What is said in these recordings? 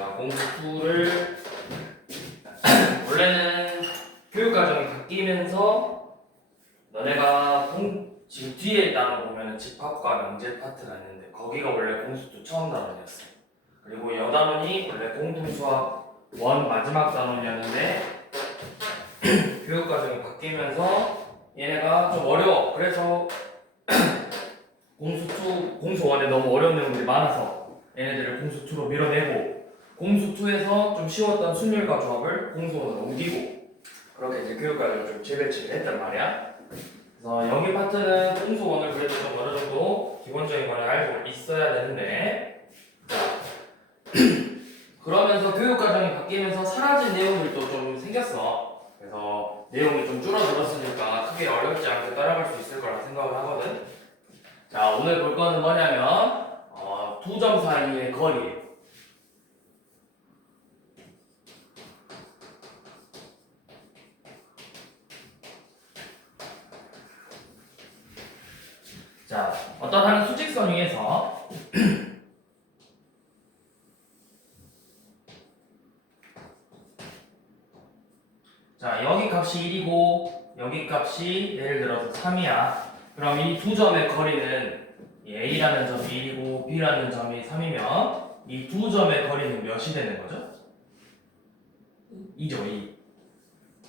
제가 공수2를 원래는 교육과정이 바뀌면서 너네가 지금 뒤에 있다는 거 보면은 집합과 명제 파트가 있는데 거기가 원래 공수2 처음 단원이었어요. 그리고 여단원이 원래 공통수학 1 마지막 단원이었는데 교육과정이 바뀌면서 얘네가 좀 어려워. 그래서 공수2, 공수1에 너무 어려운 내용들이 많아서 얘네들을 공수2로 밀어내고 공수2에서 좀 쉬웠던 순열과 조합을 공수1으로 옮기고 그렇게 이제 교육과정을 좀 재배치를 했단 말이야. 그래서 여기 파트는 공수1을 그래도 좀 어느 정도 기본적인 거를 알고 있어야 되는데 그러면서 교육과정이 바뀌면서 사라진 내용들도 좀 생겼어. 그래서 내용이 좀 줄어들었으니까 크게 어렵지 않게 따라갈 수 있을 거라 생각을 하거든. 자, 오늘 볼 거는 뭐냐면 두 점 사이의 거리. 자, 어떤 한 수직선 위에서 자, 여기 값이 1이고 여기 값이 예를 들어서 3이야. 그럼 이 두 점의 거리는 A라는 점이 1이고 B라는 점이 3이면 이 두 점의 거리는 몇이 되는 거죠? 2죠, 2.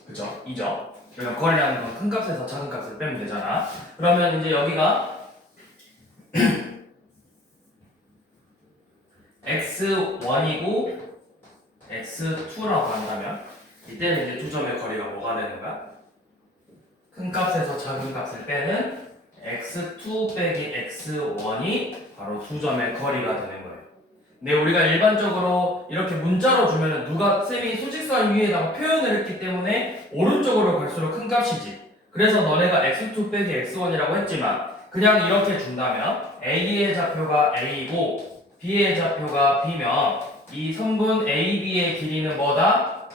그죠? 2죠? 그러니까 거리라는 건 큰 값에서 작은 값을 빼면 되잖아. 그러면 이제 여기가 x1이고 x2라고 한다면 이때는 이제 두 점의 거리가 뭐가 되는 거야? 큰 값에서 작은 값을 빼는 x2 빼기 x1이 바로 두 점의 거리가 되는 거예요. 근데 우리가 일반적으로 이렇게 문자로 주면은 누가 쌤이 수직선 위에다가 표현을 했기 때문에 오른쪽으로 갈수록 큰 값이지. 그래서 너네가 x2 빼기 x1이라고 했지만 그냥 이렇게 준다면 A의 좌표가 A이고 B의 좌표가 B면 이 선분 AB의 길이는 뭐다?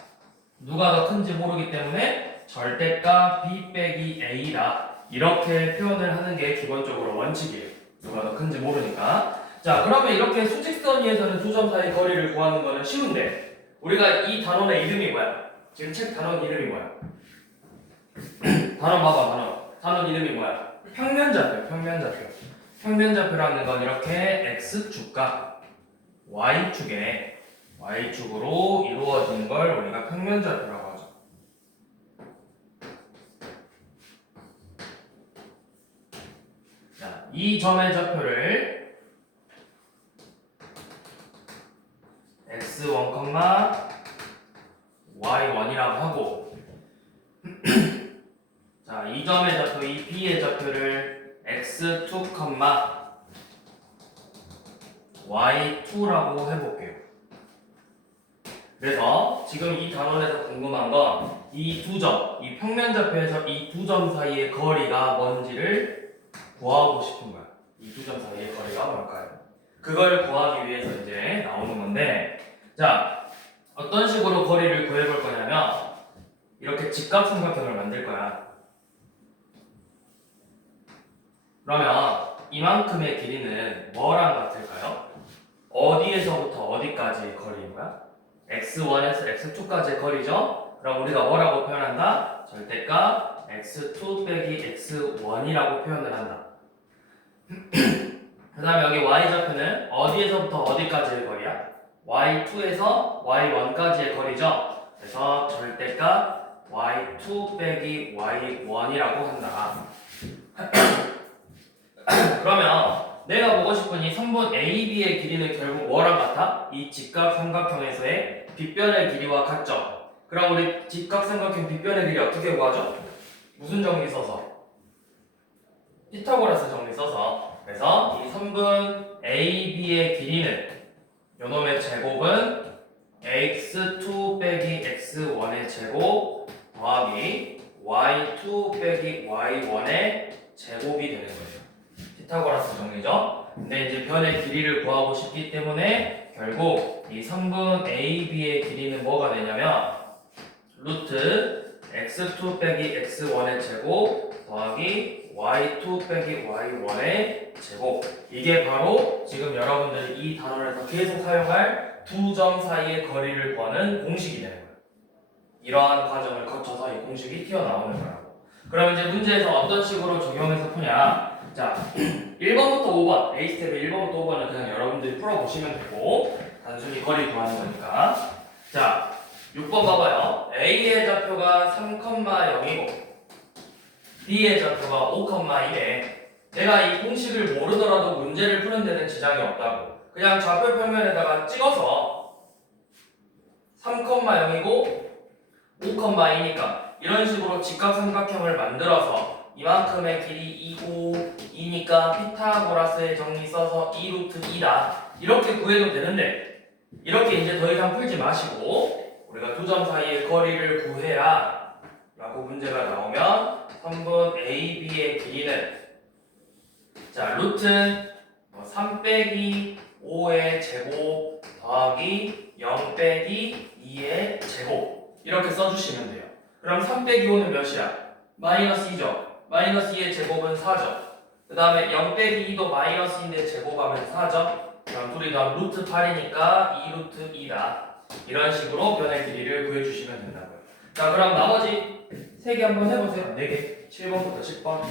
누가 더 큰지 모르기 때문에 절대값 B 빼기 A다. 이렇게 표현을 하는 게 기본적으로 원칙이에요. 누가 더 큰지 모르니까. 자, 그러면 이렇게 수직선 위에서는 두 점 사이 거리를 구하는 거는 쉬운데 우리가 이 단원의 이름이 뭐야? 지금 책 단원 이름이 뭐야? 단원 봐봐, 단원 이름이 뭐야? 평면좌표, 평면좌표. 평면좌표라는 건 이렇게 X축과 Y축에 Y축으로 이루어진 걸 우리가 평면좌표라고 하죠. 자, 이 점의 좌표를 x1, y1이라고 하고 자, 이 점의 좌표, 이 b의 좌표를 x2, y2라고 해볼게요. 그래서 지금 이 단원에서 궁금한 건 이 두 점, 이 평면좌표에서 이 두 점 사이의 거리가 뭔지를 구하고 싶은 거야. 이 두 점 사이의 거리가 뭘까요? 그걸 구하기 위해서 이제 나오는 건데 자, 어떤 식으로 거리를 구해볼 거냐면 이렇게 직각삼각형을 만들 거야. 그러면 이만큼의 길이는 뭐랑 같을까요? 어디에서부터 어디까지의 거리인 거야? x1에서 x2까지의 거리죠? 그럼 우리가 뭐라고 표현한다? 절대값 x2 빼기 x1이라고 표현을 한다. 그 다음에 여기 y좌표는 어디에서부터 어디까지의 거리야? y2에서 y1까지의 거리죠? 그래서 절대값 y2 빼기 y1이라고 한다. 그러면 내가 보고 싶은 이 선분 AB의 길이는 결국 뭐랑 같아? 이 직각삼각형에서의 빗변의 길이와 같죠? 그럼 우리 직각삼각형 빗변의 길이 어떻게 구하죠? 무슨 정리 써서? 피타고라스 정리 써서. 그래서 이 선분 AB의 길이는 요놈의 제곱은 x2 빼기 x1의 제곱 더하기 y2 빼기 y1의 제곱이 되는 거예요. 피타고라스 정리죠. 근데 이제 변의 길이를 구하고 싶기 때문에 결국 이 선분 AB의 길이는 뭐가 되냐면 루트 x2 빼기 x1의 제곱 더하기 y2 빼기 y1의 제곱. 이게 바로 지금 여러분들이 이 단원에서 계속 사용할 두 점 사이의 거리를 구하는 공식이 되는 거예요. 이러한 과정을 거쳐서 이 공식이 튀어나오는 거라고. 그럼 이제 문제에서 어떤 식으로 적용해서 푸냐. 자, 1번부터 5번, A 스텝의 1번부터 5번은 그냥 여러분들이 풀어보시면 되고 단순히 거리 구하는 거니까. 자, 6번 봐봐요. A의 좌표가 3,0이고 B의 좌표가 5,2에 내가 이 공식을 모르더라도 문제를 푸는 데는 지장이 없다고. 그냥 좌표 평면에다가 찍어서 3,0이고 5,2니까 이런 식으로 직각삼각형을 만들어서 이만큼의 길이 2고 2니까 피타고라스의 정리 써서 2루트 2다 이렇게 구해도 되는데 이렇게 이제 더 이상 풀지 마시고 우리가 두 점 사이의 거리를 구해라 라고 문제가 나오면 3번 A, B의 길이는 자 루트 3 빼기 5의 제곱 더하기 0 빼기 2의 제곱 이렇게 써주시면 돼요. 그럼 3 빼기 5는 몇이야? 마이너스 2죠. 마이너스 2의 제곱은 4죠. 그 다음에 0 빼기 2도 마이너스 2인데 제곱하면 4죠. 그럼 둘이 다 루트 8이니까 2루트 2다. 이런 식으로 변의 길이를 구해주시면 된다고요. 자 그럼 나머지 3개 한번 해보세요. 4개. 7번부터 10번.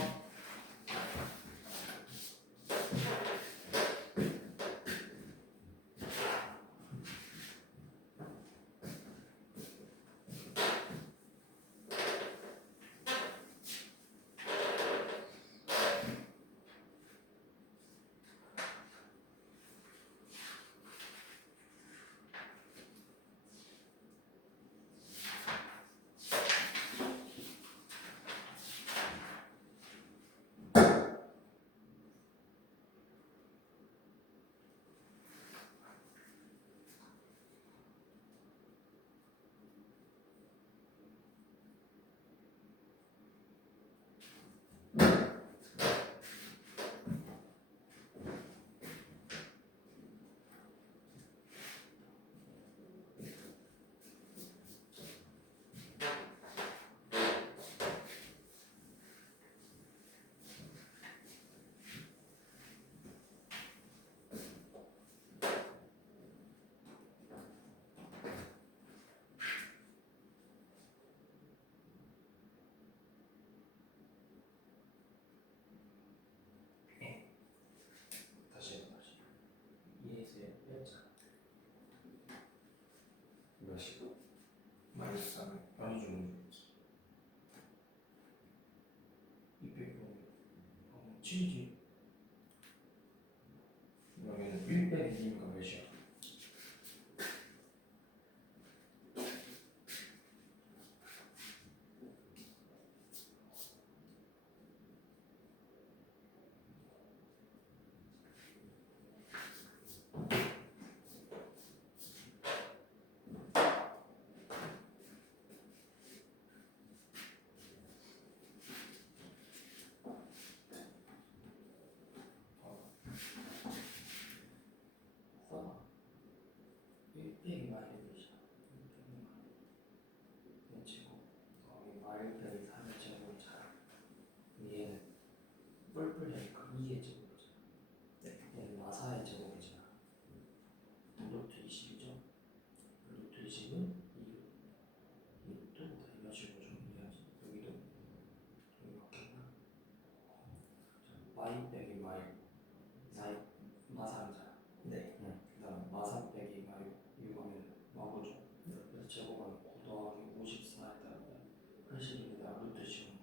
몇이고? 마이너스 3 아니죠. 200 7이지. 그러면 1 빼기 2니까 몇이야? 뿔뿔하니까 2의 제곱이잖아. 얘는 마사의 제곱이잖아. 루트 20이죠. 루트 20은 2루트 이런 식으로 정리해야지. 여기도 여기 바뀌나? y 빼기 y 사이 마사잖아. 네. 그다음 마사 빼기 y 이거 하면 마고죠. 그래서 제곱하면 9 더하기 54에다가 80에다가 루트 10.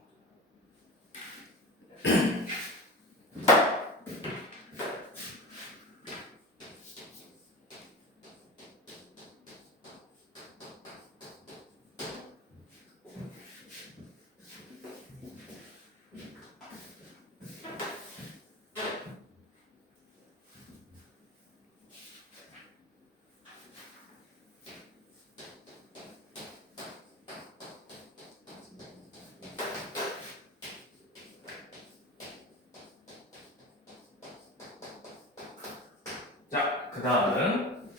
자, 그 다음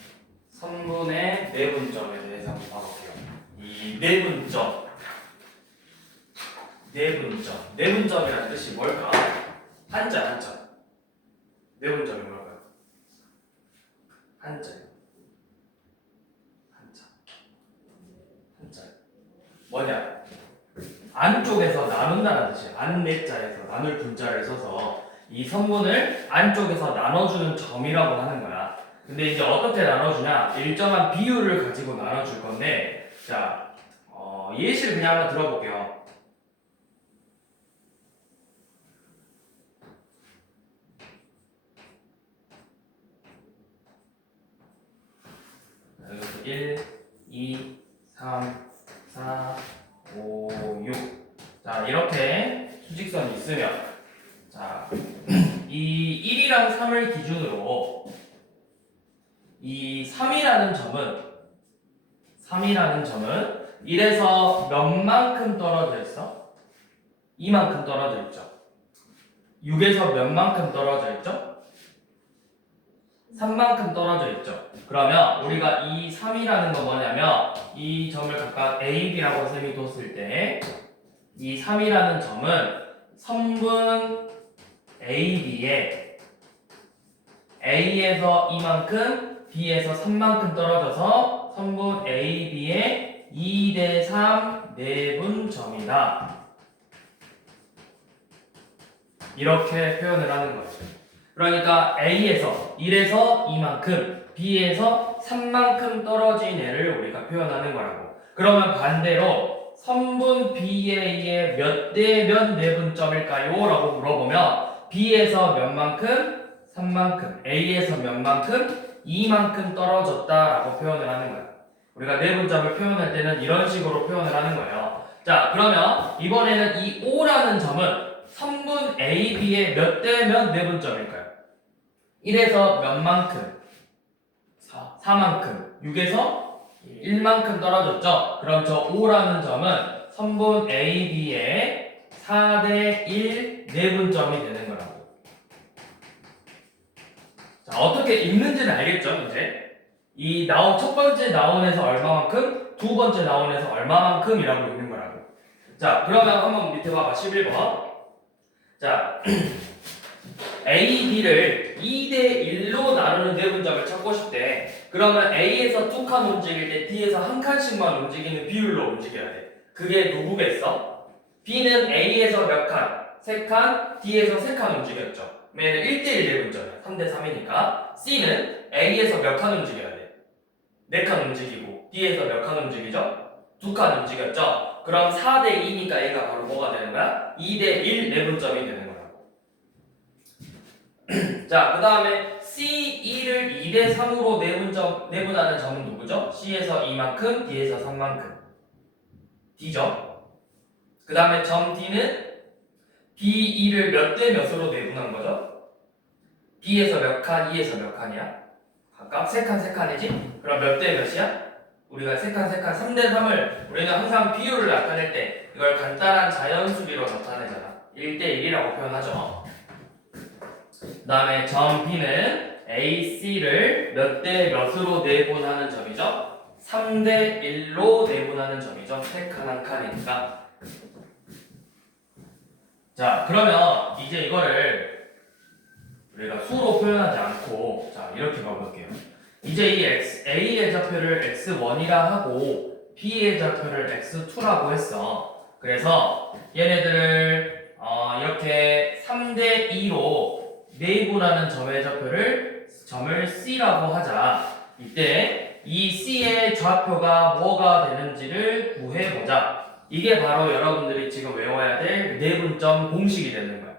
3분의 내분점에 대해서 한번 봐볼게요. 이 내분점 내분점이라는 뜻이 뭘까? 한자. 내분점이 뭘까요? 한자. 뭐냐? 안쪽에서 나눈다는 뜻이에요. 안내자에서 나눌 분자를 써서 이 성분을 안쪽에서 나눠주는 점이라고 하는 거야. 근데 이제 어떻게 나눠주냐? 일정한 비율을 가지고 나눠줄 건데, 자, 예시를 그냥 한번 들어볼게요. 여기서 1, 2, 3, 4, 5, 6. 자, 이렇게 수직선이 있으면, 자, 이 1이랑 3을 기준으로 이 3이라는 점은 1에서 몇만큼 떨어져 있어? 이만큼 떨어져 있죠. 6에서 몇만큼 떨어져 있죠? 3만큼 떨어져 있죠. 그러면 우리가 이 3이라는 건 뭐냐면 이 점을 각각 A, B라고 셈이 뒀을 때 이 3이라는 점은 선분 A, B에 A에서 이만큼, B에서 3만큼 떨어져서 선분 A, B의 2대3 내분점이다. 이렇게 표현을 하는 거죠. 그러니까 A에서 1에서 이만큼, B에서 3만큼 떨어진 애를 우리가 표현하는 거라고. 그러면 반대로 선분 BA의 몇 대 몇 내분점일까요? 라고 물어보면 B에서 몇만큼, 3만큼, A에서 몇만큼, 2만큼 떨어졌다라고 표현을 하는 거야. 우리가 내분점을 표현할 때는 이런 식으로 표현을 하는 거예요. 자, 그러면 이번에는 이 O라는 점은 선분 A, B의 몇 대 몇 내분점일까요? 1에서 몇만큼? 4만큼. 6에서 1만큼 떨어졌죠? 그럼 저 O라는 점은 선분 A, B의 4대 1 내분점이 되는 거라고. 자, 어떻게 읽는지는 알겠죠, 이제? 이 첫 번째 나온에서 얼마만큼, 두 번째 나온에서 얼마만큼이라고 읽는 거라고. 자, 그러면 한번 밑에 봐봐, 11번. 자, A, B를 2대1로 나누는 내분점을 찾고 싶대. 그러면 A에서 두 칸 움직일 때 D에서 한 칸씩만 움직이는 비율로 움직여야 돼. 그게 누구겠어? B는 A에서 몇 칸? 3칸, D에서 3칸 움직였죠. 얘는 1대1 내분점이야. 3대3이니까. C는 A에서 몇 칸 움직여야 돼? 4칸 움직이고 D에서 몇 칸 움직이죠? 2칸 움직였죠? 그럼 4대2니까 A가 바로 뭐가 되는 거야? 2대1 내분점이 되는 거야. 자, 그 다음에 C2를 2대3으로 내분하는 점은 누구죠? C에서 이만큼, D에서 3만큼. D죠? 그 다음에 점 D는 B2를 몇 대 몇으로 내분한 거죠? B에서 몇 칸, E에서 몇 칸이야? 각각 3칸, 3칸이지? 그럼 몇 대 몇이야? 우리가 3칸, 3칸, 3대3을 우리는 항상 비율을 나타낼 때 이걸 간단한 자연수비로 나타내잖아. 1대1이라고 표현하죠. 그 다음에 점 B는 AC를 몇 대 몇으로 내분하는 점이죠? 3대1로 내분하는 점이죠. 3칸 한 칸이니까. 자, 그러면 이제 이거를 우리가 수로 표현하지 않고 자, 이렇게 가볼게요. 이제 이 A의 좌표를 x1이라 하고 B의 좌표를 x2라고 했어. 그래서 얘네들을 이렇게 3대2로 내분하는 점의 좌표를 점을 C라고 하자. 이때 이 C의 좌표가 뭐가 되는지를 구해보자. 이게 바로 여러분들이 지금 외워야 될 내분점 공식이 되는 거야.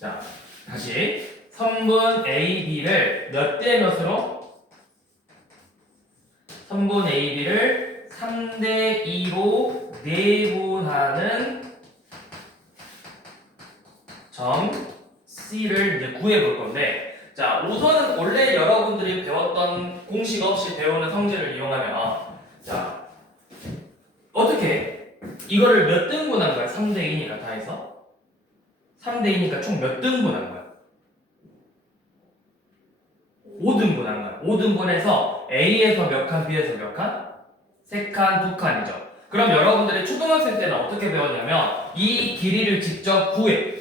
자, 다시 선분 A, B를 몇 대 몇으로? 선분 A, B를 3대2로 내분하는 점 C를 이제 구해볼 건데, 자, 우선은 원래 여러분들이 배웠던 공식 없이 배우는 성질을 이용하면, 자, 어떻게 해? 이거를 몇 등분한 거야? 3대2니까 다 해서? 3대2니까 총 몇 등분한 거야? 5등분한 거야. 5등분해서 A에서 몇 칸, B에서 몇 칸? 3칸, 2칸이죠. 그럼 여러분들이 초등학생 때는 어떻게 배웠냐면 이 길이를 직접 구해.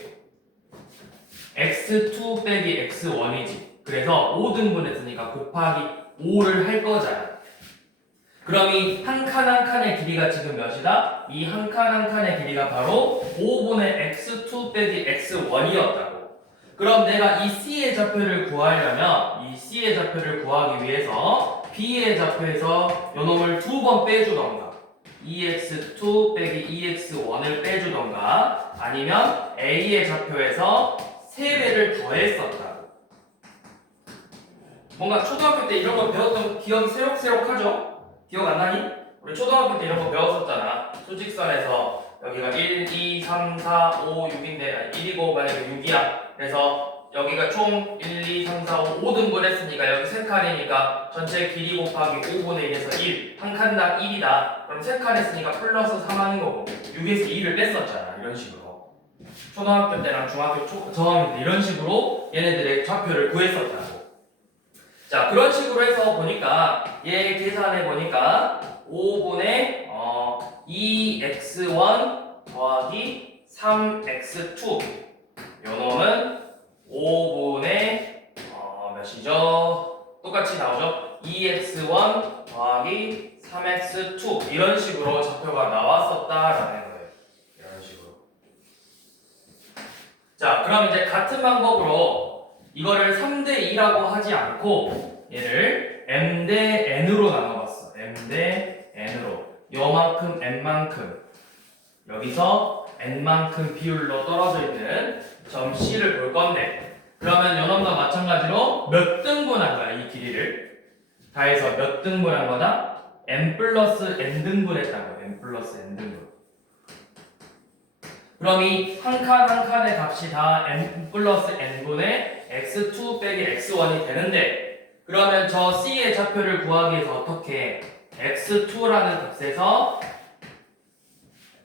x2 빼기 x1이지. 그래서 5등분 했으니까 곱하기 5를 할 거잖아. 그럼 이 한 칸 한 칸의 길이가 지금 몇이다? 이 한 칸 한 칸의 길이가 바로 5분의 x2 빼기 x1이었다고. 그럼 내가 이 C의 좌표를 구하려면 이 C의 좌표를 구하기 위해서 B의 좌표에서 요놈을 2번 빼주던가 2x2 빼기 2x1을 빼주던가 아니면 A의 좌표에서 3배를 더했었다고. 뭔가 초등학교 때 이런 거 배웠던 기억이 새록새록하죠? 기억 안 나니? 우리 초등학교 때 이런 거 배웠었잖아. 수직선에서 여기가 1, 2, 3, 4, 5, 6인데 1이고 만약에 6이야. 그래서 여기가 총 1, 2, 3, 4, 5, 5등분 했으니까 여기 3칸이니까 전체 길이 곱하기 5분의 1에서 1. 한 칸당 1이다. 그럼 3칸 했으니까 플러스 3 하는 거고 6에서 2를 뺐었잖아. 이런 식으로. 초등학교 때랑 중학교 저학년 때 이런 식으로 얘네들의 좌표를 구했었다고. 자, 그런 식으로 해서 보니까 얘 계산해 보니까 5분의 2x1 더하기 3x2 요놈은 5분의 몇이죠? 똑같이 나오죠? 2x1 더하기 3x2 이런 식으로 좌표가 나왔었다라는 거예요. 이런 식으로. 자, 그럼 이제 같은 방법으로 이거를 3대 2라고 하지 않고 얘를 m 대 n으로 나눠봤어. m 대 n으로 요만큼 n만큼 여기서 n만큼 비율로 떨어져 있는 점 C를 볼 건데 그러면 요놈과 마찬가지로 몇 등분한 거야 이 길이를 다 해서 몇 등분한 거다? m 플러스 n 등분했다고. m 플러스 n 등분. 그럼 이 한 칸 한 칸의 값이 다 n 플러스 n분의 x2 빼기 x1이 되는데 그러면 저 C의 좌표를 구하기 위해서 어떻게 x2라는 값에서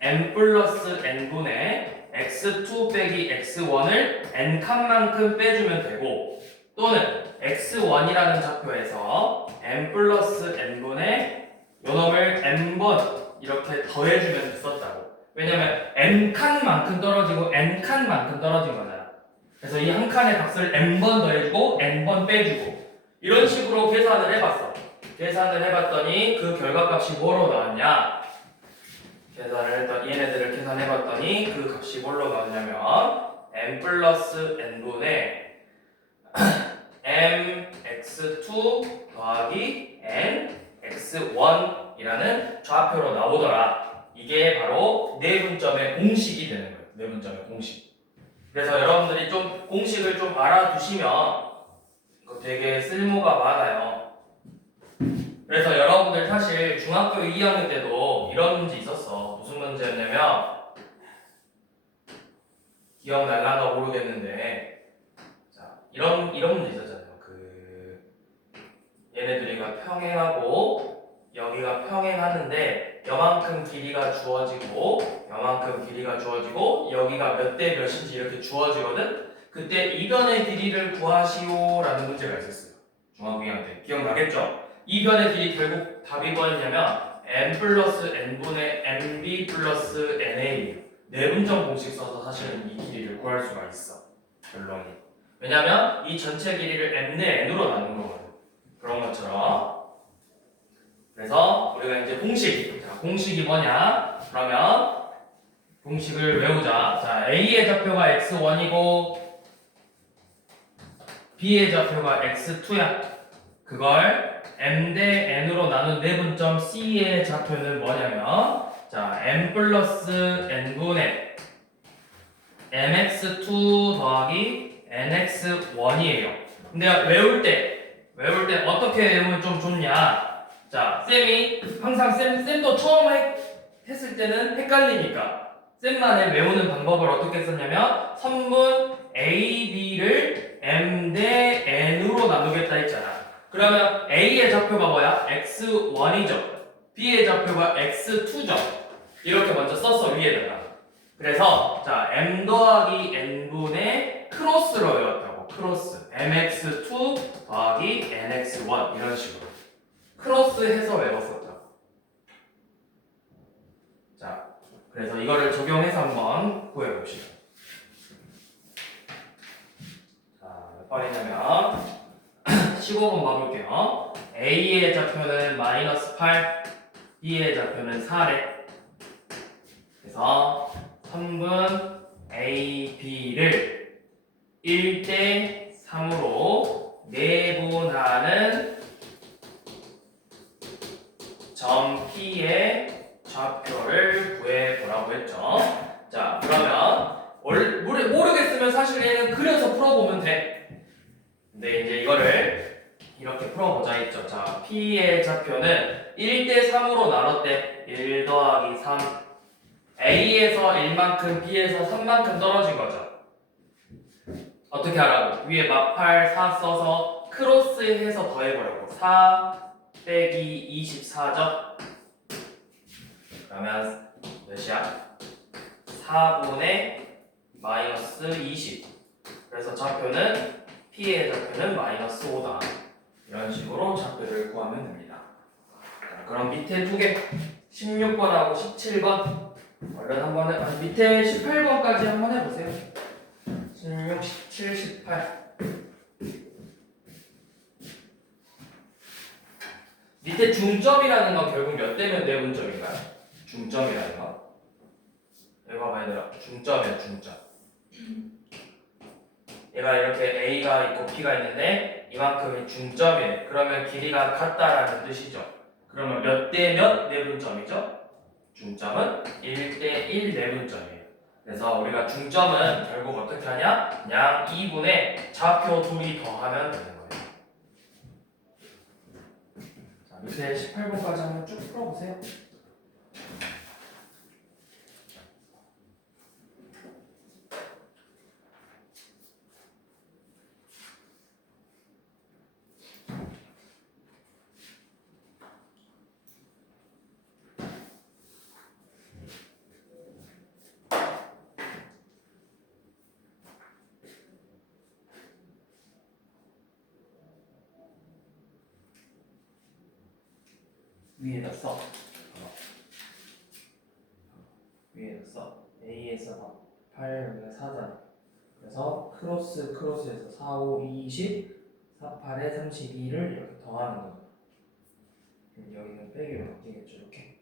n 플러스 n분의 x2 빼기 x1을 n칸만큼 빼주면 되고 또는 x1이라는 좌표에서 n 플러스 n분의 요놈을 n번 이렇게 더해주면 됐었다고. 왜냐면 n칸만큼 떨어지고 n칸만큼 떨어진 거잖아. 그래서 이 한 칸의 값을 n번 더해주고 n번 빼주고 이런 식으로 계산을 해봤어. 계산을 해봤더니 그 결과값이 뭐로 나왔냐? 얘네들을 계산해봤더니 그 값이 뭘로 나왔냐면 n 플러스 n분의 mx2 더하기 n x1이라는 좌표로 나오더라. 이게 바로 내분점의 공식이 되는 거예요. 내분점의 공식. 그래서 여러분들이 좀 공식을 좀 알아두시면 이거 되게 쓸모가 많아요. 그래서 여러분들 사실 중학교 2학년 때도 이런 문제 있었어. 무슨 문제였냐면 기억날란가 모르겠는데 자, 이런 문제 있었잖아요. 얘네들이가 평행하고 여기가 평행하는데 요만큼 길이가 주어지고 요만큼 길이가 주어지고 여기가 몇 대 몇인지 이렇게 주어지거든. 그때 이변의 길이를 구하시오 라는 문제가 있었어요. 중학교 2학년 때 기억나겠죠? 이변의 길이 결국 답이 뭐였냐면 n 플러스 n분의 nb 플러스 na 내분점 공식 써서 사실은 이 길이를 구할 수가 있어. 결론이. 왜냐면 이 전체 길이를 m 대 n으로 나눈 거거든. 그런 것처럼. 그래서 우리가 이제 공식이 뭐냐? 그러면 공식을 외우자. 자, A의 좌표가 x1이고 B의 좌표가 x2야. 그걸 m 대 n으로 나눈 내분점 C의 좌표는 뭐냐면 자, m 플러스 n분의 mx2 더하기 nx1이에요. 근데 외울 때 어떻게 외우면 좀 좋냐? 자, 쌤이 항상 쌤도 처음 했을 때는 헷갈리니까 쌤만의 외우는 방법을 어떻게 썼냐면 선분 A, B를 M 대 N으로 나누겠다 했잖아. 그러면 A의 좌표가 뭐야? X1이죠. B의 좌표가 X2죠. 이렇게 먼저 썼어, 위에다가. 그래서 자, M 더하기 N분의 크로스로 외웠다고. 크로스. MX2 더하기 NX1 이런 식으로. 크로스 해서 외웠었다. 자, 그래서 그래서 이거를 적용해서 한번 구해봅시다. 자, 몇 번이냐면 15번 봐볼게요. A의 좌표는 마이너스 8, B의 좌표는 4래. 그래서 선분 A, B를 1대 3으로 내분하는 점 P의 좌표를 구해보라고 했죠. 자, 그러면 모르겠으면 사실 얘는 그려서 풀어보면 돼. 근데 이제 이거를 이렇게 풀어보자 했죠. 자, P의 좌표는 1대 3으로 나눴대. 1 더하기 3. A에서 1만큼, B에서 3만큼 떨어진 거죠. 어떻게 하라고? 위에 마팔 4 써서 크로스해서 더해보려고. 4 빼기 24죠? 그러면 몇이야? 4분의 마이너스 20. 그래서 좌표는 P의 좌표는 마이너스 5다. 이런 식으로 좌표를 구하면 됩니다. 자, 그럼 밑에 두 개 16번하고 17번 얼른 한번 밑에 18번까지 한번 해보세요. 16, 17, 18 밑에 중점이라는 건 결국 몇 대면 내분점인가요? 중점이라는 거 이거 봐봐 얘들아, 중점이야 중점. 얘가 이렇게 A가 있고 B가 있는데 이만큼이 중점이에요. 그러면 길이가 같다라는 뜻이죠. 그러면 몇 대 몇 내분점이죠? 중점은 1대 1 내분점이에요. 그래서 우리가 중점은 결국 어떻게 하냐? 그냥 2분의 좌표 둘이 더하면 되는 거예요. 자, 밑에 18번까지 한번 쭉 풀어보세요. 위에다 써. 위에다 써. A에서 8, 여기가 4잖아. 그래서 크로스에서 4, 5, 20, 4, 8에 32를 이렇게 더하는 거예요. 여기는 빼기로 바뀌겠죠, 이렇게.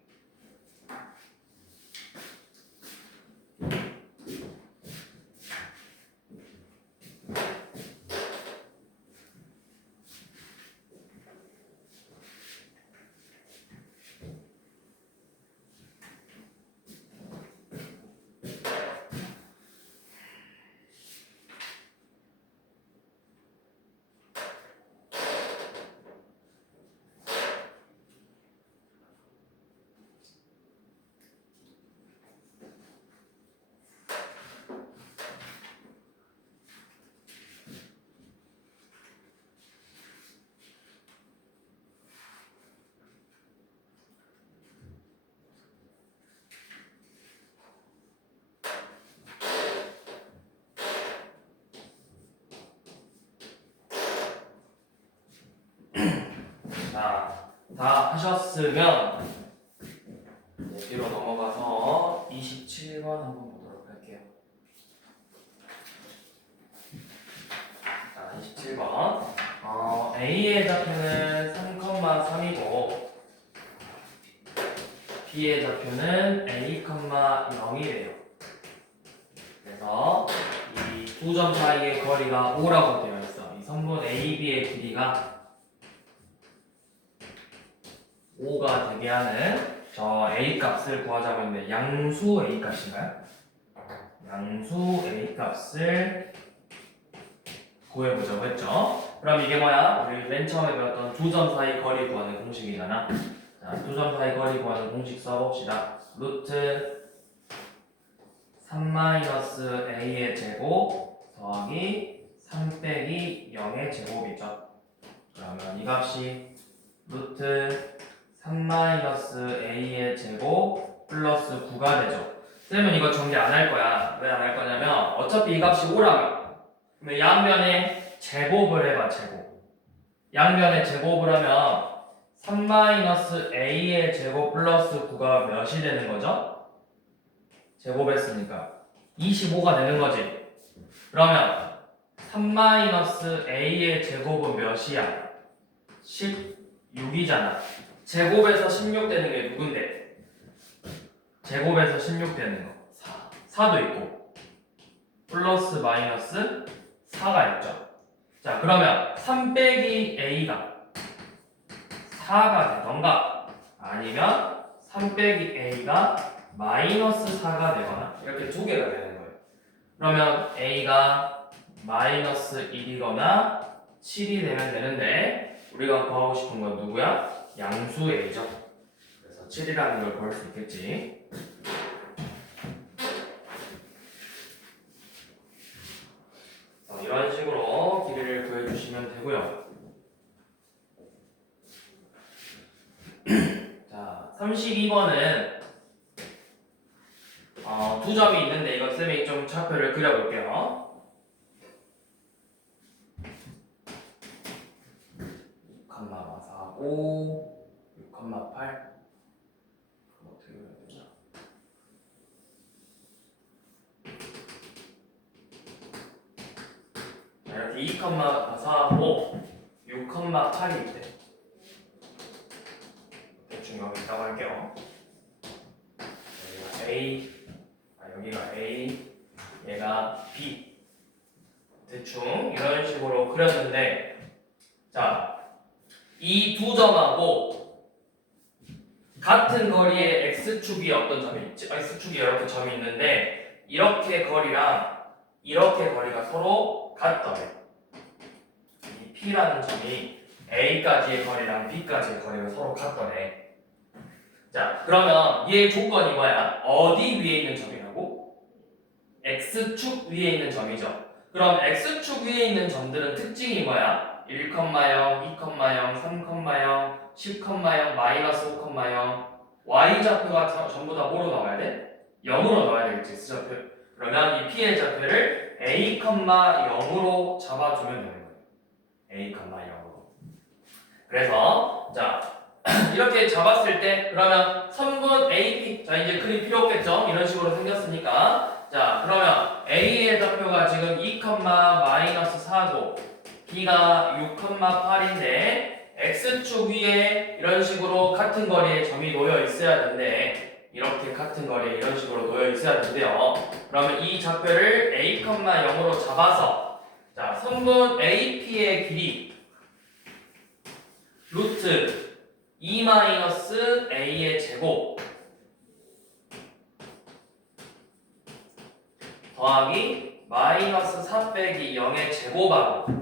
자, 다 하셨으면 이제 뒤로 넘어가서 27번 한번 보도록 할게요. 자, 27번. A의 좌표는 3,3이고 B의 좌표는 A, 0이래요. 그래서 이 두 점 사이의 거리가 5라고 되어 있어. 이 선분 AB의 길이가 5가 되게 하는 저 A 값을 구하자고 했는데 양수 A 값인가요? 양수 A 값을 구해보자고 했죠. 그럼 이게 뭐야? 우리 맨 처음에 배웠던 두 점 사이 거리 구하는 공식이잖아. 자, 두 점 사이 거리 구하는 공식 써봅시다. 루트 3-A의 제곱 더하기 3 빼기 0의 제곱이죠. 그러면 이 값이 루트 3-A의 제곱 플러스 9가 되죠. 쌤은 이거 정리 안 할 거야. 왜 안 할 거냐면 어차피 이 값이 5라면 그러면 양변에 제곱을 해봐. 제곱. 양변에 제곱을 하면 3-A의 제곱 플러스 9가 몇이 되는 거죠? 제곱했으니까 25가 되는 거지. 그러면 3-a의 제곱은 몇이야? 16이잖아. 제곱에서 16 되는 게 누군데? 제곱에서 16 되는 거 4도 있고 플러스 마이너스 4가 있죠. 자, 그러면 3 빼기 a가 4가 되던가 아니면 3 빼기 a가 마이너스 4가 되거나 이렇게 두 개가 되는 거예요. 그러면 a가 마이너스 1이거나 7이 되면 되는데 우리가 구하고 싶은 건 누구야? 양수 a죠. 그래서 7이라는 걸 구할 수 있겠지. 이런 식으로 길이를 구해주시면 되고요. 자, 32번은 두 점이 있는데 이거 쌤이 좀 차표를 그려볼게요. 6,4고 6,8 어떻게 그려야 되나? 자, 이렇게 2,4고 6,8이 있대. 대충 여기 있다고 할게요. 여기가 A, 얘가 B. 대충 이런 식으로 그렸는데, 자, 이 두 점하고 같은 거리에 x축이 어떤 점이 있지? x축이 이렇게 점이 있는데 이렇게 거리랑 이렇게 거리가 서로 같더래. 이 P라는 점이 A까지의 거리랑 B까지의 거리가 서로 같더래. 자, 그러면 얘 조건이 뭐야? 어디 위에 있는 점이라고? x축 위에 있는 점이죠. 그럼 x축 위에 있는 점들은 특징이 뭐야? 1,0, 2,0, 3,0, 10,0, 마이너스 5,0 y좌표가 전부 다 뭐로 나와야 돼? 0으로 나와야 되겠지, x좌표. 그러면 이 p의 좌표를 a, 0으로 잡아주면 되는 거예요. a, 0으로. 그래서 자 이렇게 잡았을 때 그러면 선분 AP 자 이제 그림 필요 없겠죠? 이런 식으로 생겼으니까 자 그러면 A의 좌표가 지금 2, 마이너스 4고 B가 6,8인데 X축 위에 이런 식으로 같은 거리에 점이 놓여 있어야 되는데 이렇게 같은 거리에 이런 식으로 놓여 있어야 된대요. 그러면 이 좌표를 A, 0으로 잡아서 자 선분 AP의 길이 루트 2-a의 제곱 더하기 마이너스 4 빼기 0의 제곱하고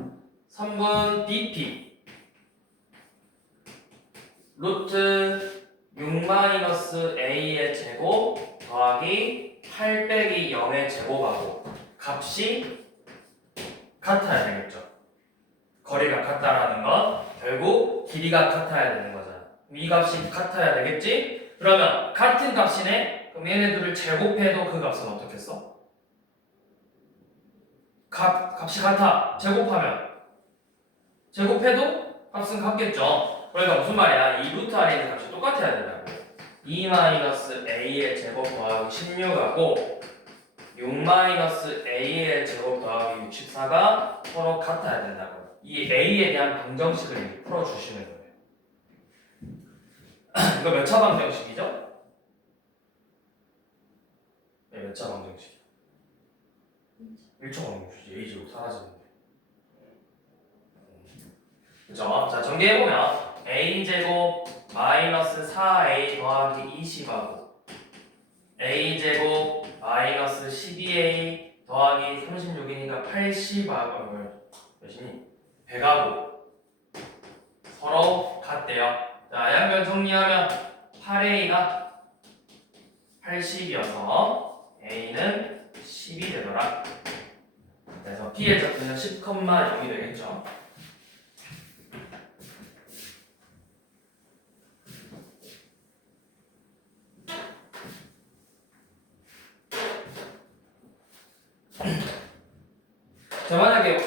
선분 BP 루트 6-a의 제곱 더하기 8 빼기 0의 제곱하고 값이 같아야 되겠죠. 거리가 같다라는 건 결국 길이가 같아야 되는 거잖아. 이 값이 같아야 되겠지? 그러면 같은 값이네? 그럼 얘네들을 제곱해도 그 값은 어떻겠어? 값이 같아. 제곱해도 값은 같겠죠. 그러니까 무슨 말이야? 이 루트 안에 있는 값이 똑같아야 된다고. 2-a의 제곱 더하기 16하고 6-a의 제곱 더하기 64가 서로 같아야 된다고. 이 a에 대한 방정식을 풀어주시는 거예요. 이거 몇 차 방정식이죠? 네, 몇 차 방정식이야? 1차 방정식이지. a제곱 사라지는데. 그죠? 자, 정리해보면 a제곱 마이너스 4a 더하기 20하고 a제곱 마이너스 12a 더하기 36이니까 80하고 몇이니? 100하고 서로 같대요. 자, 양변 정리하면 8a가 80이어서 a는 10이 되더라. 그래서 b의 좌표는 10,0이 되겠죠. 자, 만약에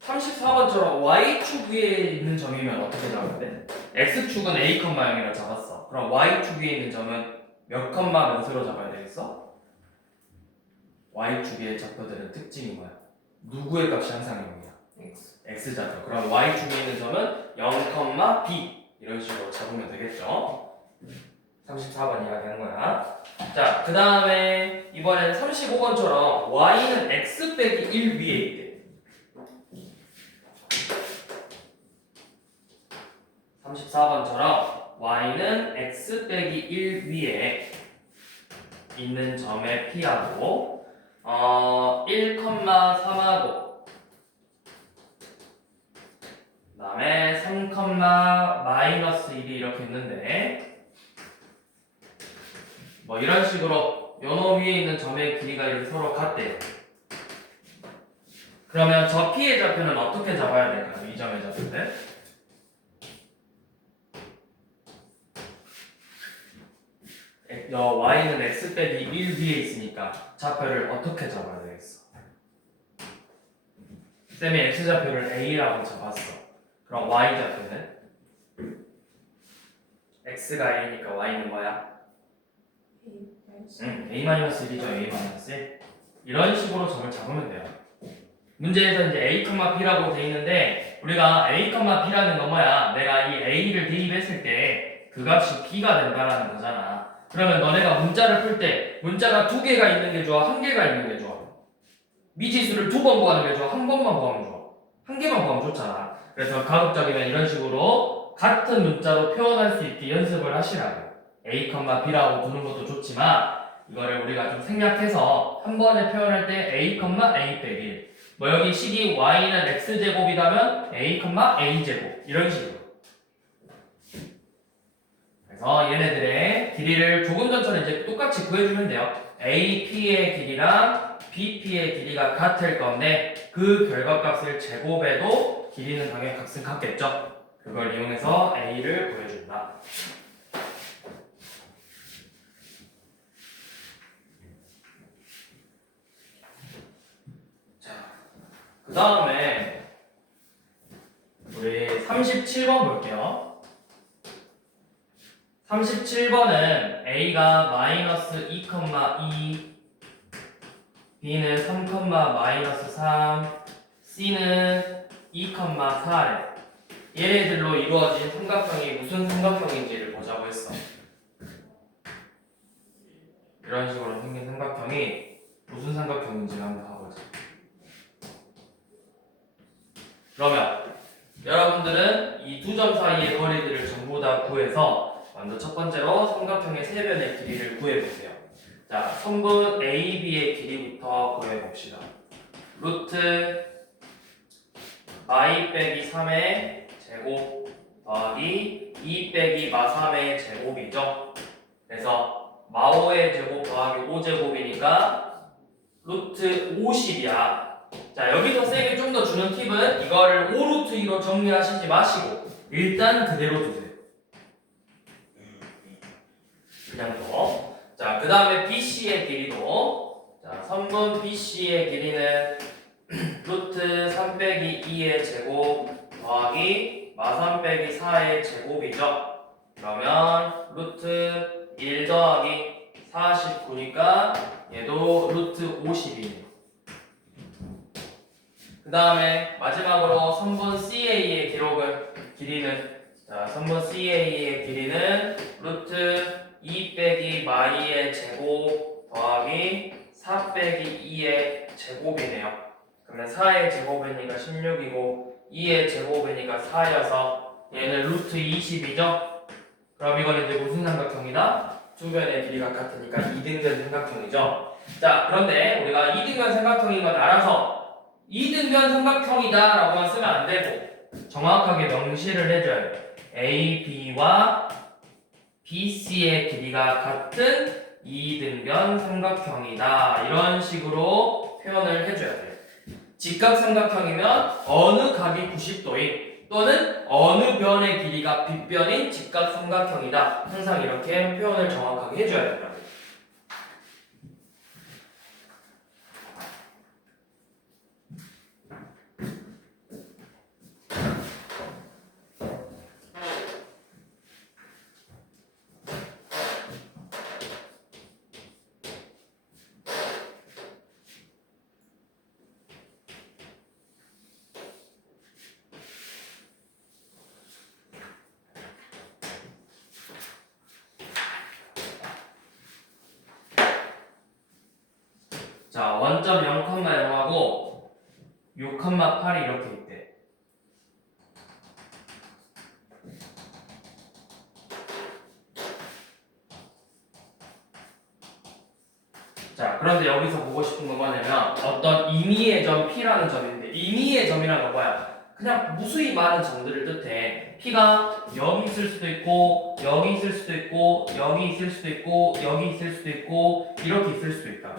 34번처럼 y축 위에 있는 점이면 어떻게 나오는데? x축은 a, 0이라 잡았어. 그럼 y축 위에 있는 점은 몇 컴마 몇으로 잡아야 되겠어? y축의 좌표들은 특징이 뭐야? 누구의 값이 항상 0이야? X. x좌표. 그럼 y축에 있는 점은 0, b 이런 식으로 잡으면 되겠죠? 34번 이야기한 거야. 자, 그 다음에 이번엔 35번처럼 y는 x 빼기 1 위에 있대. 34번처럼 y는 x 빼기 1 위에 있는 점의 p하고 1,3하고 그 다음에 3, 마이너스 1이 이렇게 있는데 뭐 이런 식으로 요놈 위에 있는 점의 길이가 이렇게 서로 같대요. 그러면 저 p의 좌표는 어떻게 잡아야 될까요? 이 점의 좌표는 y는 x 빼기 1 위에 있으니까 좌표를 어떻게 잡아야 되겠어? 쌤이 x좌표를 a라고 잡았어. 그럼 y좌표는? x가 a니까 y는 뭐야? a-1이죠. a-1 이런 식으로 점을 잡으면 돼요. 문제에서 이제 a, b라고 돼 있는데 우리가 a, b라는 건 뭐야? 내가 이 a를 대입했을 때 그 값이 b가 된다라는 거잖아. 그러면 너네가 문자를 풀 때 문자가 2개가 있는 게 좋아? 1개가 있는 게 좋아? 미지수를 2번 구하는 게 좋아? 1번만 구하면 좋아? 1개만 구하면 좋잖아. 그래서 가급적이면 이런 식으로 같은 문자로 표현할 수 있게 연습을 하시라고. a, b라고 두는 것도 좋지만 이거를 우리가 좀 생략해서 한 번에 표현할 때 a, a 빼기 1. 뭐 여기 식이 y는 x제곱이라면 a, a제곱 이런 식으로. 그래서 얘네들의 길이를 조금 전처럼 이제 똑같이 구해주면 돼요. AP의 길이랑 BP의 길이가 같을 건데 그 결과값을 제곱해도 길이는 당연히 값은 같겠죠. 그걸 이용해서 A를 구해준다. 자, 그 다음에 우리 37번 볼게요. 37번은 A가 마이너스 2,2, B는 3, 마이너스 3, C는 2,4래. 얘네들로 이루어진 삼각형이 무슨 삼각형인지를 보자고 했어. 이런 식으로 생긴 삼각형이 무슨 삼각형인지를 한번 봐보자. 그러면 여러분들은 이 두 점 사이의 거리들을 전부 다 구해서 먼저 첫 번째로 삼각형의 세 변의 길이를 구해보세요. 자, 선분 AB의 길이부터 구해봅시다. 루트 y 빼기 3의 제곱 더하기 2 빼기 마 3의 제곱이죠. 그래서 마 5의 제곱 더하기 5제곱이니까 루트 50이야. 자, 여기서 쌤이 좀 더 주는 팁은 이거를 5루트 2로 정리하시지 마시고 일단 그대로 두세요. 그냥 둬. 자, 그 다음에 BC의 길이도 자, 선분 BC의 길이는 루트 3 빼기 2의 제곱 더하기 마 3 빼기 4의 제곱이죠. 그러면 루트 1 더하기 49니까 얘도 루트 50이네요. 그 다음에 마지막으로 선분 CA의 길이는 자, 선분 CA의 길이는 루트 2 빼기 마이의 제곱 더하기 4 빼기 2의 제곱이네요. 그러면 4의 제곱이니까 16이고 2의 제곱이니까 4여서 얘는 루트 20이죠? 그럼 이거는 이제 무슨 삼각형이다? 두 변의 길이가 같으니까 이등변 삼각형이죠. 자, 그런데 우리가 이등변 삼각형인 건 알아서 이등변 삼각형이다 라고만 쓰면 안 되고 정확하게 명시를 해줘야 돼. A, B와 BC의 길이가 같은 이등변 삼각형이다. 이런 식으로 표현을 해줘야 돼요. 직각삼각형이면 어느 각이 90도인 또는 어느 변의 길이가 빗변인 직각삼각형이다. 항상 이렇게 표현을 정확하게 해줘야 된다. 자, 원점 0,0하고 6,8이 이렇게 있대. 자, 그런데 여기서 보고 싶은 건 뭐냐면 어떤 임의의 점 P라는 점인데, 임의의 점이라는 건 뭐야? 그냥 무수히 많은 점들을 뜻해. P가 여기 있을 수도 있고, 여기 있을 수도 있고, 여기 있을 수도 있고, 여기 있을 수도 있고, 이렇게 있을 수도 있다.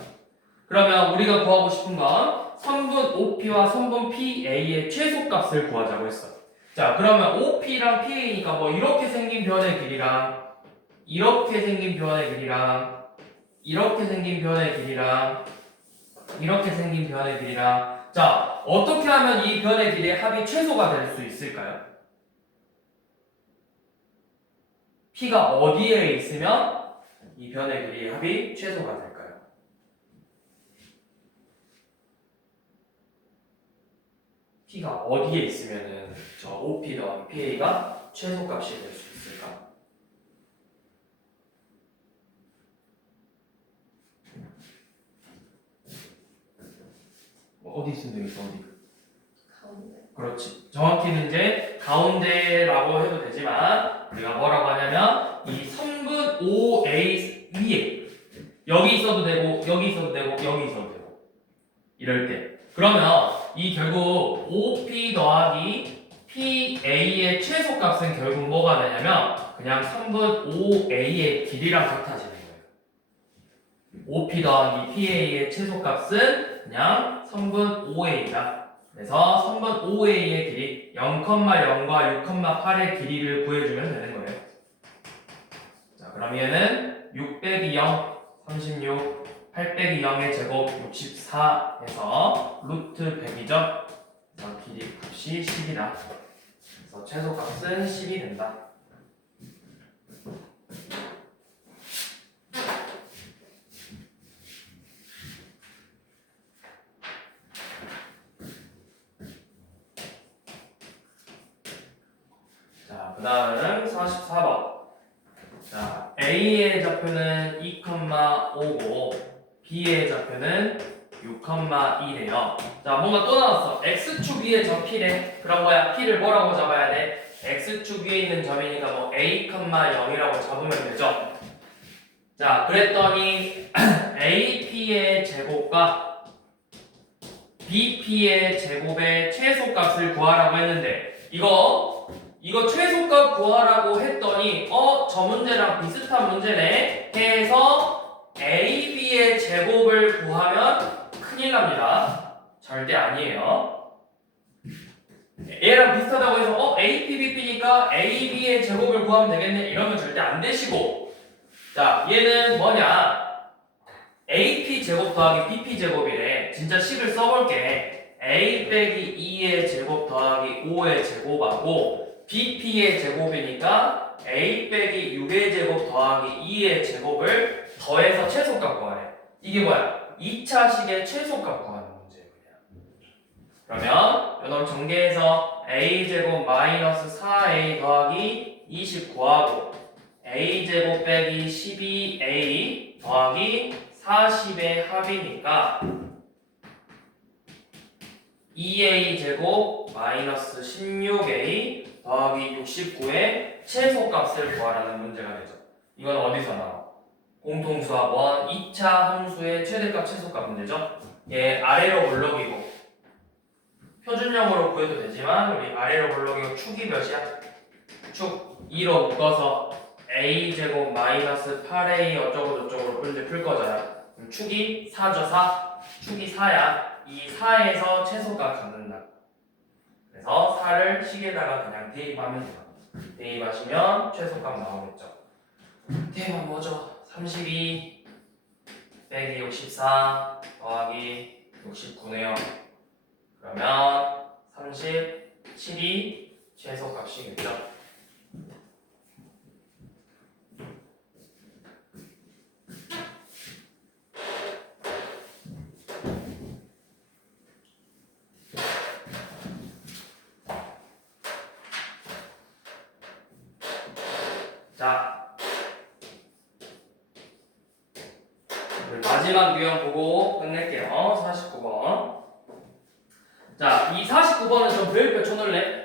그러면 우리가 구하고 싶은 건 선분 OP와 선분 PA의 최소값을 구하자고 했어. 자, 그러면 OP랑 PA니까 뭐 이렇게 생긴 변의 길이랑 이렇게 생긴 변의 길이랑 이렇게 생긴 변의 길이랑 이렇게 생긴 변의 길이랑, 자, 어떻게 하면 이 변의 길이의 합이 최소가 될 수 있을까요? P가 어디에 있으면 이 변의 길이의 합이 최소가 될까요? P가 어디에 있으면은 저 OP 더하기 PA가 최소값이 될 수 있을까? 어디 있으면 되겠어, 어디? 가운데. 그렇지. 정확히는 이제 가운데라고 해도 되지만 우리가 뭐라고 하냐면 이 선분 OA 위에 여기 있어도 되고 여기 있어도 되고 여기 있어도 되고 이럴 때, 그러면 이 결국 OP 더하기 PA의 최소값은 결국 뭐가 되냐면 그냥 선분 OA의 길이랑 같아지는 거예요. OP 더하기 PA의 최소값은 그냥 선분 OA다. 그래서 선분 OA의 길이 0,0과 6,8의 길이를 구해주면 되는 거예요. 자, 그럼 얘는 6 빼기 0, 36, 8 빼기 0의 제곱 64 해서 루트 100이죠. 그래서 길이 값이 10이다. 그래서 최소값은 10이 된다. 자, 그 다음은 44번. 자, A의 좌표는 2,5고 B의 좌표는 6,2래요. 자, 뭔가 또 나왔어. X축 위에 점 P래. 그럼 뭐야? P를 뭐라고 잡아야 돼? X축 위에 있는 점이니까 뭐 A, 0이라고 잡으면 되죠. 자, 그랬더니 AP의 제곱과 BP의 제곱의 최소값을 구하라고 했는데, 이거 최소값 구하라고 했더니 저 문제랑 비슷한 문제네 해서 AB의 제곱을 구하면 큰일 납니다. 절대 아니에요. 얘랑 비슷하다고 해서 AP, BP니까 AB의 제곱을 구하면 되겠네 이러면 절대 안 되시고, 자, 얘는 뭐냐, AP 제곱 더하기 BP 제곱이래. 진짜 식을 써볼게. A 빼기 2의 제곱 더하기 5의 제곱하고 BP의 제곱이니까 A 빼기 6의 제곱 더하기 2의 제곱을 더해서 최소값 구하래. 이게 뭐야? 2차식의 최소값 구하는 문제예요. 그러면 이걸 전개해서 A 제곱 마이너스 4A 더하기 29하고 A 제곱 빼기 12A 더하기 40의 합이니까 2A 제곱 마이너스 16A 더하기 69의 최소값을 구하라는 문제가 되죠. 이건 어디서 나와? 공통수학원 2차 함수의 최대값 최소값 문제죠. 얘 아래로 블록이고 표준형으로 구해도 되지만 우리 아래로 블록이고 축이 몇이야? 축 2로 묶어서 A 제곱 마이너스 8A 어쩌고 저쩌고로 이제 풀 거잖아. 그럼 축이 4죠, 4. 축이 4야. 이 4에서 최소값 갖는다. 그래서 4를 식에다가 그냥 대입하면 돼요. 대입하시면 최소값 나오겠죠. 대입은 뭐죠? 32 빼기 64 더하기 69네요. 그러면 37이 최소값이겠죠. 자, 마지막 유형 보고 끝낼게요. 49번. 자, 이 49번은 좀 별표 쳐놓을래?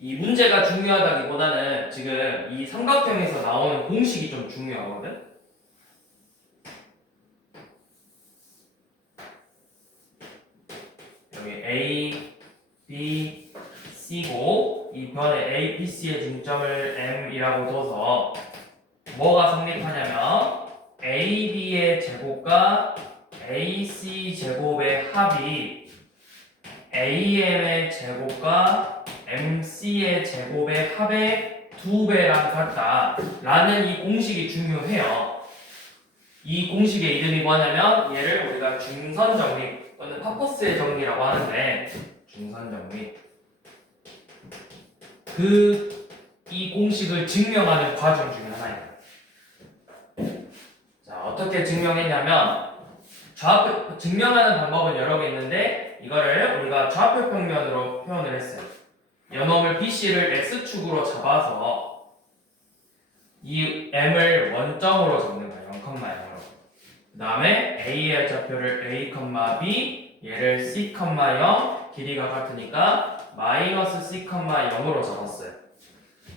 이 문제가 중요하다기보다는 지금 이 삼각형에서 나오는 공식이 좀 중요하거든? 여기 A, B, C고 이 변에 A, B, C의 중점을 M이라고 둬서 뭐가 성립하냐면 A, B의 제곱과 A, C 제곱의 합이 AM의 제곱과 MC의 제곱의 합의 2배랑 같다 라는 이 공식이 중요해요. 이 공식의 이름이 뭐냐면 얘를 우리가 중선정리 또는 파퍼스의 정리라고 하는데 중선정리 이 공식을 증명하는 과정 중에 하나예요. 자, 어떻게 증명했냐면 증명하는 방법은 여러 개 있는데 이거를 우리가 좌표 평면으로 표현을 했어요. 연놈을 BC를 X축으로 잡아서 이 M을 원점으로 잡는 거예요. 0,0으로. 그 다음에 A의 좌표를 A, B, 얘를 C, 0, 길이가 같으니까 마이너스 C, 0으로 잡았어요.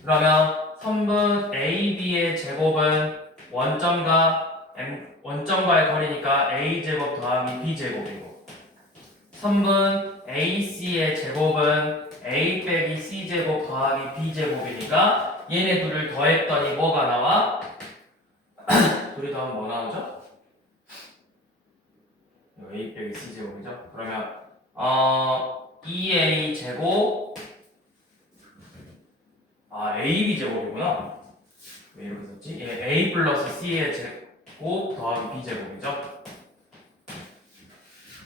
그러면 3분 AB의 제곱은 원점과의 거리니까 A제곱 더하기 B제곱이고 3분 AC의 제곱은 A 빼기 C제곱 더하기 B제곱이니까 얘네 둘을 더했더니 뭐가 나와? 둘이 더하면 뭐 나오죠? A 빼기 C제곱이죠? 그러면 2A 제곱 AB 제곱이구나. 왜 이렇게 썼지? 얘 A 플러스 C의 제곱 더하기 B 제곱이죠.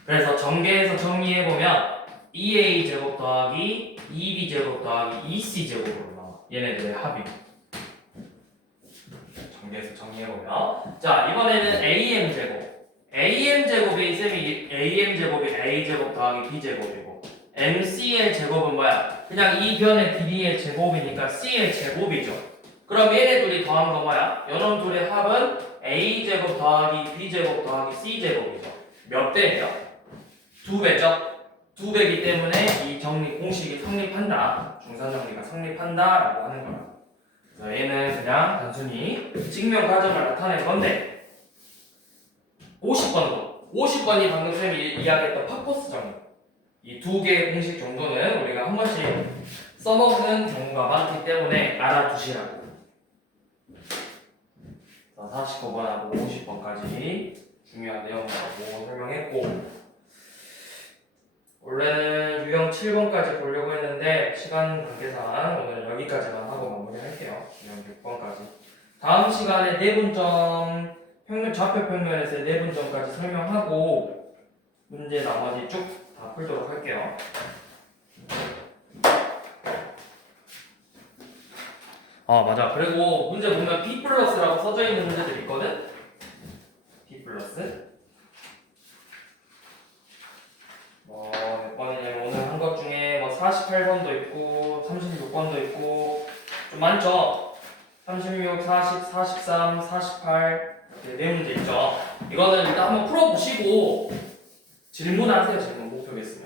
그래서 전개해서 정리해보면 2A 제곱 더하기 2B 제곱 더하기 2C 제곱으로 나와. 얘네들의 합이. 전개해서 정리해보면 자, 이번에는 AM 제곱. AM 제곱이 쌤이 AM 제곱이 A 제곱 더하기 B 제곱이고 MC의 제곱은 뭐야? 그냥 이 변의 길이의 제곱이니까 C의 제곱이죠. 그럼 얘네 둘이 더한 거 뭐야? 이런 둘의 합은 A 제곱 더하기 B 제곱 더하기 C 제곱이죠. 몇 배예요? 2배죠. 2배이기 때문에 이 정리 공식이 성립한다. 중산 정리가 성립한다라고 하는 거야. 그래서 얘는 그냥 단순히 증명 과정을 나타낸 건데 50번이 방금 쌤이 이야기했던 파퍼스 정리. 이 두 개의 공식 정도는 우리가 한 번씩 써먹는 경우가 많기 때문에 알아두시라고. 49번하고 50번까지 중요한 내용이라고 설명했고 원래는 유형 7번까지 보려고 했는데 시간 관계상 오늘 여기까지만 하고 마무리할게요. 유형 6번까지. 다음 시간에 내분점 좌표 평면에서의 내분점까지 설명하고 문제 나머지 쭉 다 풀도록 할게요. 맞아. 그리고 문제 보면 B 플러스라고 써져 있는 문제들 있거든? B 플러스. 몇 번이냐면 오늘 한 것 중에 48번도 있고 36번도 있고 좀 많죠? 36, 40, 43, 48 이렇게 네 문제 있죠? 이거는 일단 한번 풀어보시고 질문하세요. 질문 목표 있으면.